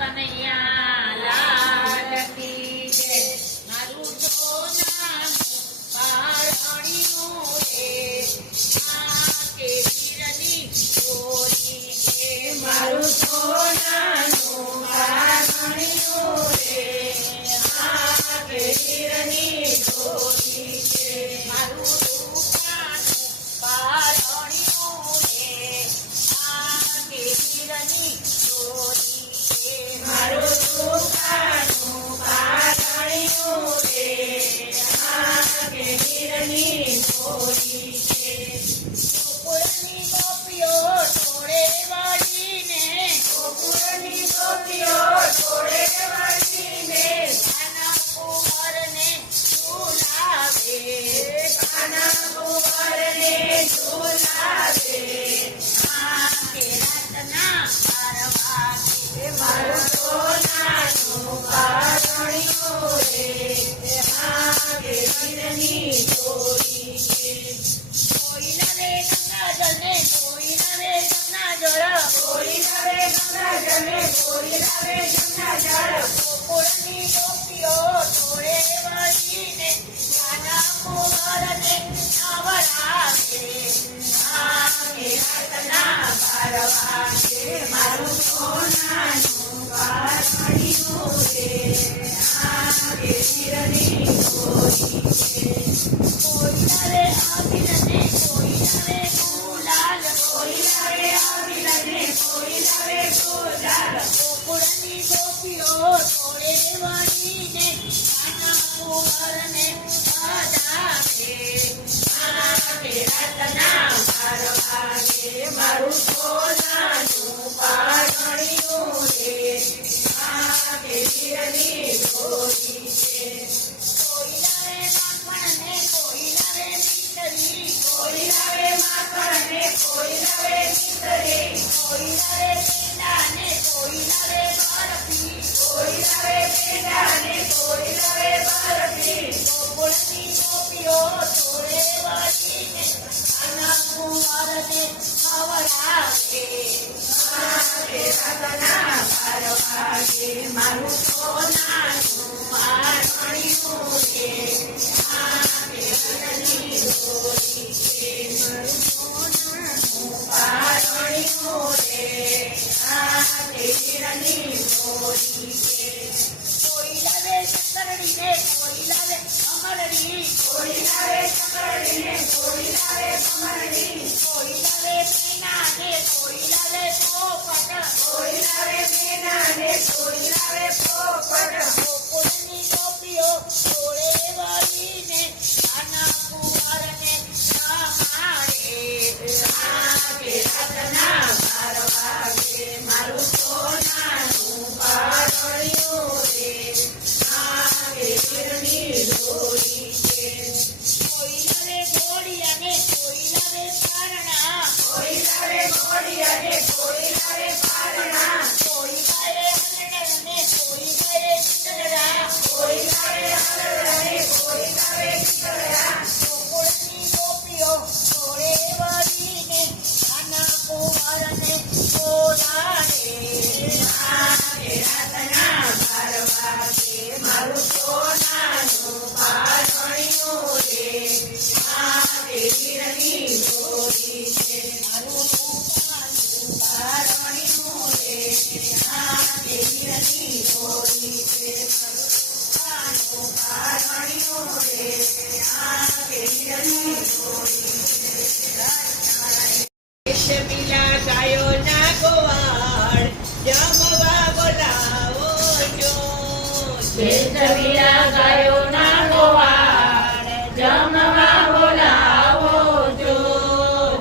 કનૈયા લાલ કી જય. મારું સોનાનું પારણિયું રે આ કેસરની ચોરી છે. મારું સોનાનું પારણિયું રે આ કેસરની ચોરી છે. મારું રૂપાનું પારણિયું રે આ કેસરની ચોરી છે. મારું રૂપાનું પારણિયું રે આ કેસરની ચોરી છે. ગોકુળની ગોપીઓ ટોળે વળીને ગોકુળની ગોપીઓ ટોળે વળીને કાના કુંવરને ઝુલાવે. કાના કુંવરને ઝુલાવે. આ કે રાતના 12 વાગે મારું સોનાનું પારણિયું રે આ કેસરની ચોરી છે. કોઈ નવે ગંગાજળને કોઈ નવે જમનાજળ. કોઈ નવે ગંગાજળને કોઈ નવે જમનાજળ. ગોકુળની ગોપીઓ ટોળે વળીને કાના કુંવરને નવરાવે. આ કે રાતના 12 વાગે મારું સોનાનું પારણિયું રે આ કેસરની ચોરી છે. કોઈ નવે અભિનને કોઈ નવે ગુલાલ. કોઈ નવે અભિનને કોઈ નવે ગુલાલ. ગોકુળની ગોપીઓ ટોળે વળીને કાના કુંવરને વધાવે. આ કે રાતના 12 વાગે મારું સોનાનું પારણિયું રે આ કેસરની ચોરી છે. કોઈ નવે માખણને કોઈ નવે મીઠડી. કોઈ નવે માખણને કોઈ નવે મિસરી. કોઈ નવે પેંડાને કોઈ નવે બરફી. કોઈ નવે પેંડાને કોઈ નવે બરફી. ગોકુળની ગોપીઓ ટોળે વળીને કાના કુંવરને ખવડાવે. આ કે રાતના 12 વાગે મારું સોનાનું પારણિયું રે આ કેસરની ચોરી છે. મારું સોનાનું પારણિયું રે આ કેસરની ચોરી છે. કોઈ લવે શક્કરડીને કોઈ લવે અમરડી. કોઈ નવે ચકરડીને કોઈ નવે કમરડી. કોઈ લવે પેંડાને કોઈ લવે પોપટ. કોઈ નવે મેનાને કોઈ નવે પોપટ. ગોકુળની ગોપીઓ ટોળે વળીને કાના કુંવરને રમાડે. આ કે રાતના 12 વાગે મારું સોનાનું પારણિયું રે આ કેસરની ચોરી છે. કોઈ લવે ઘોડિયાને કોઈ લવે પારણા. કોઈ નવે ઘોડિયાને કોઈ નવે પારણા. કોઈ ગાય હલડને કોઈ ગાય ચીતરા. કોઈ નવે હલરને કોઈ નવે ચીતરા. ગોકુળની ગોપીઓ ટોળે વળીને કાના કુંવરને બોલાવે. આ કે રાતના 12 વાગે મારું સોનાનું પારણિયું રે આ કેસરની ચોરી છે. મારું રૂપાનું પારણિયું રે આ કેસરની ચોરી છે. મારું પારણિયું રે આ કેસરની ચોરી છે. મિલા ગાયોના ગોવાળ જમવા બોલાવો જો. વેચવીરા ગાયોના ગોવાળ જમવા બોલાવો જો.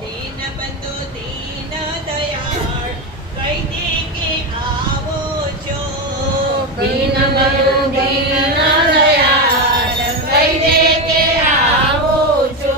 દીન બંધુ દીન દયાળ કહી દે કે આવો છો. દીન બંધુ દીન દયાળ કહી દે કે આવો છો.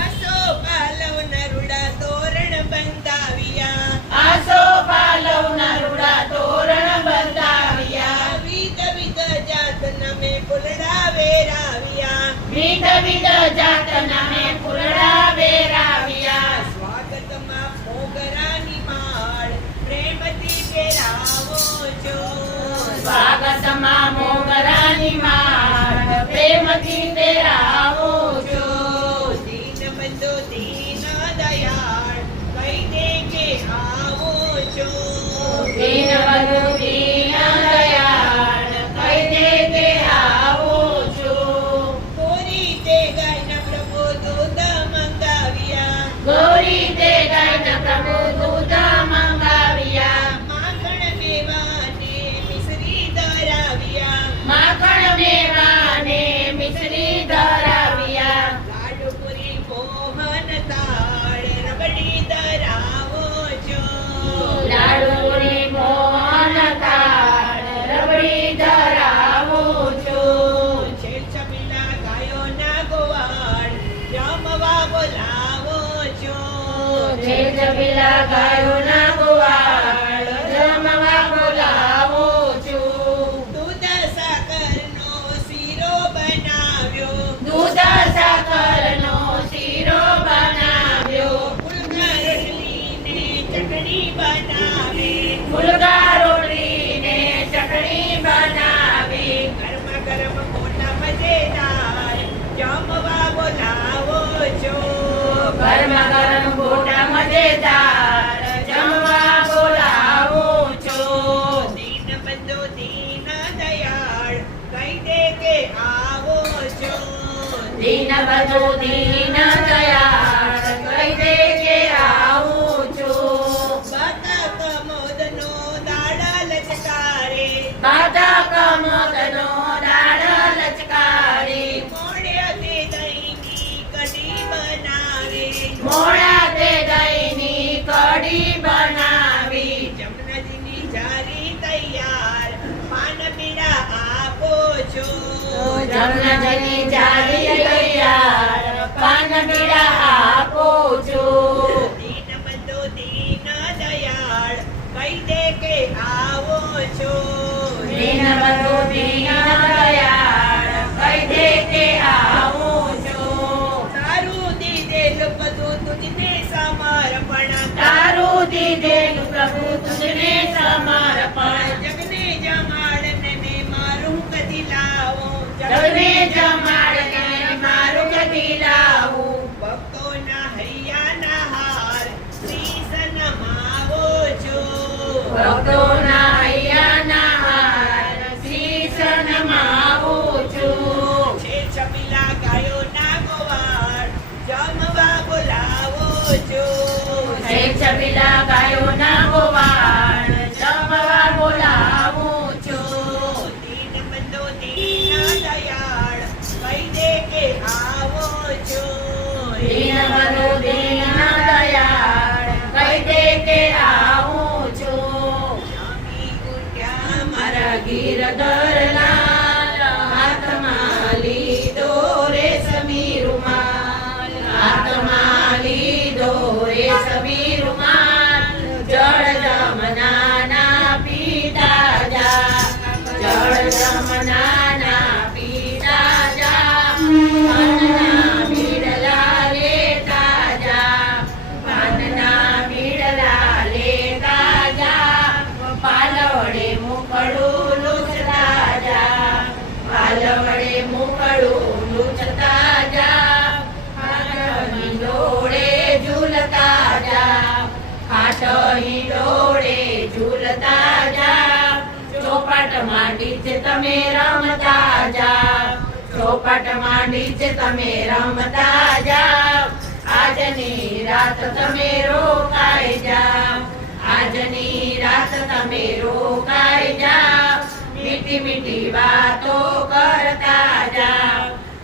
આસો પાલવ નરુડા તોરણ બંધાવ્યા. આસો પાલવ નરુડા તોરણ બંધાવ્યા. વિધ વિધ જાતના મેં ફૂલડા વેરાવ્યા. વિધ વિધ જાતના મેં ફૂલડા વેરાવ્યા. સ્વાગતમાં મોગરાની માળ પ્રેમથી પહેરાવો છો. ગીતે આવું છું. દીન બંધુ દીન દયાળ કહી દે કે આવું છું. દીનબંધુ દીન દયાળ કહી દે કે આવું છું. ગોરી તે ગાયના પ્રભુ દૂધ મંગાવ્યા. ગોરી તે ગાયના પ્રભુ દૂધ મંગાવ્યા. માખણ મેવા ને મિશ્રી ધરાવ્યા. માખણ મેવા ને મિશ્રી ધરાવ્યા. લાડુ પૂરી મોહન થાળ રબડી ધરાવો છો. લાડુની મોહન થાળ રબડી ધરાવું છું. છે છબીલા ગાયોના ગોવાળ જમવા બોલાવો છો. જે જબીલા ગાયોના ગોવાળ જમવા બોલાવું છું. દૂધ સાકરનો શીરો બનાવ્યો. દૂધ સાકરનો શીરો બનાવ્યો. ફુલકા રોટલીને ચટણી બનાવે. ફુલકા રોટલીને ચટણી બનાવી. ગરમા ગરમ મોટા મજેદાર જમવા બોલાવો છો. ગરમા ગરમ ગોટા મજેદાર જમવા બોલાવું છું. દીન બંધુ દીન દયાળ કહી દે કે આવો છો. દીનબંધુ દીન દયાળ કહી દે કે આવું છું. બતક મોદનો દાડ લચકારે. બાધા કમોદનો દાડ લચકારી. મોઢેથી દહીંની કઢી બનાવે. મોડા તે દહીંની કઢી બનાવી. જમનાજીની જારી તૈયાર પાન પીડા આપો છો. જમનાજીની જારી તૈયાર પાન પીડા આપું છું. દીન બંધુ દીન દયાળ કહી દે કે આવો છો. દીનબંધુ દીન દયાળ કહી દે કે આવું છું. તારું દીધેલું બધું તુજને સમર્પણ. તારું દીધેલું પ્રભુ તુજને સમર્પણ. જગને જમાડને ને મારું કદી લાવો. જગને જમાડને મારું કદી લાવું. ભક્તોના હૈયાના હાર શ્રી સનમાવો છો. ભક્તોના હૈયાના હાર શીશ નમાવું છું. છે છબીલા ગાયોના ગોવાળ જમવા બોલાવો છો. છે છબીલા ગાયોના ગોવાળ જમવા બોલાવું છું. દીન બંધુ દીન દયાળ કહી દે કે આવો છો. દીનબંધુ દીન દયાળ કહી દે કે આવું છું. જામી ઉઠ્યા મારા ગિરધરલાલ હાથમાં લીધો રેશમી રૂમાલ. હાથમાં લીધો રેશમી રૂમાલ. જળ જમનાના પીતા જા. જળ જમનાના પીતા જા. પાનના બીડલા લેતા જા. પાનના બીડલા લેતા જા. પાલવડે મુકડું લૂછતા જા. પાલવડે મુકડું લૂછતા જા. ખાટની ડોળે ઝૂલતા જા. ખાટની ડોળે ઝૂલતા જા. ચોપાટમાં ડીજે તમે રમતા જા. ચોપાટમાં ડીજે તમે રમતા જા. આજની રાત તમે રોકાઈ જા. આજની રાત તમે રોકાઈ જા. મીઠી મીઠી વાતો કરતા જા.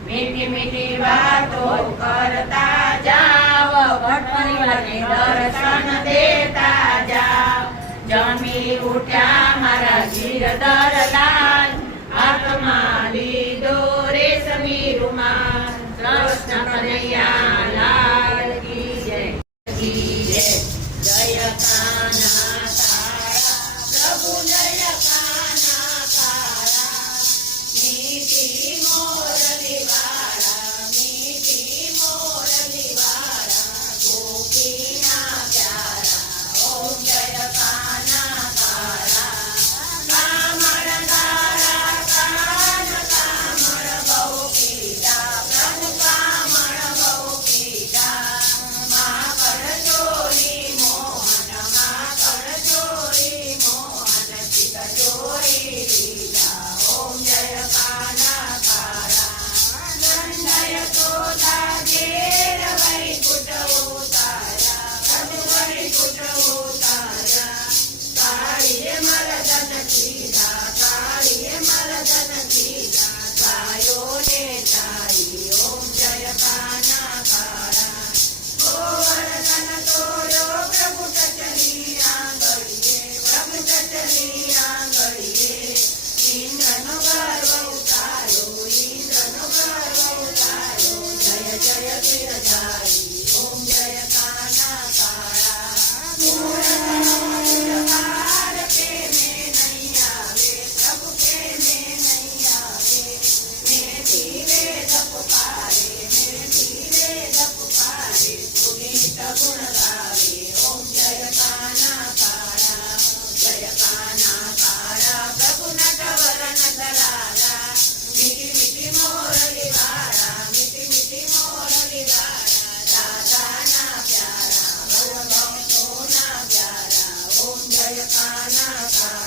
મીઠી મીઠી વાતો કરતા જાવ. ભટ્ટ પરિવારને દર્શન દેતા જાવ. જમી ઉઠ્યા મારા ગિરધરલાલ. હાથમાં લીધો રેશમી રૂમાલ. કૃષ્ણ કનૈયા લાલ કી જય. કી જય. જય કાના તારા પ્રભુ જય કાના તારા. મીઠી મોરલી વાળા. મીઠી મોરલી વાળા. ગોપીના પ્યારા. ઓમ જય કાના તારા. કામળ તારા કાન કામળ બહુ પાયલની આંગળીએ ઇન્દ્રનો ગર્વ ઉતાર્યો ઇન્દ્રનો ગર્વ ઉતાર્યો જય જય ગિરધારી ઓમ જય કાના કાળા પાર કે મેં નહીં આવે પ્રભુ કે મેં નહીં આવે મેં ધીરે દપ પારે તો ગીત ગુણ ગાવે ઓમ જય કાના કાળા પ્રભુ નટવરન દલાલા મીઠી મીઠી મોરલી વાળા મીઠી મીઠી મોરલી વાળા દાદાના પ્યારા ભગવંતોના પ્યારા ઓમ જય કાના કાળા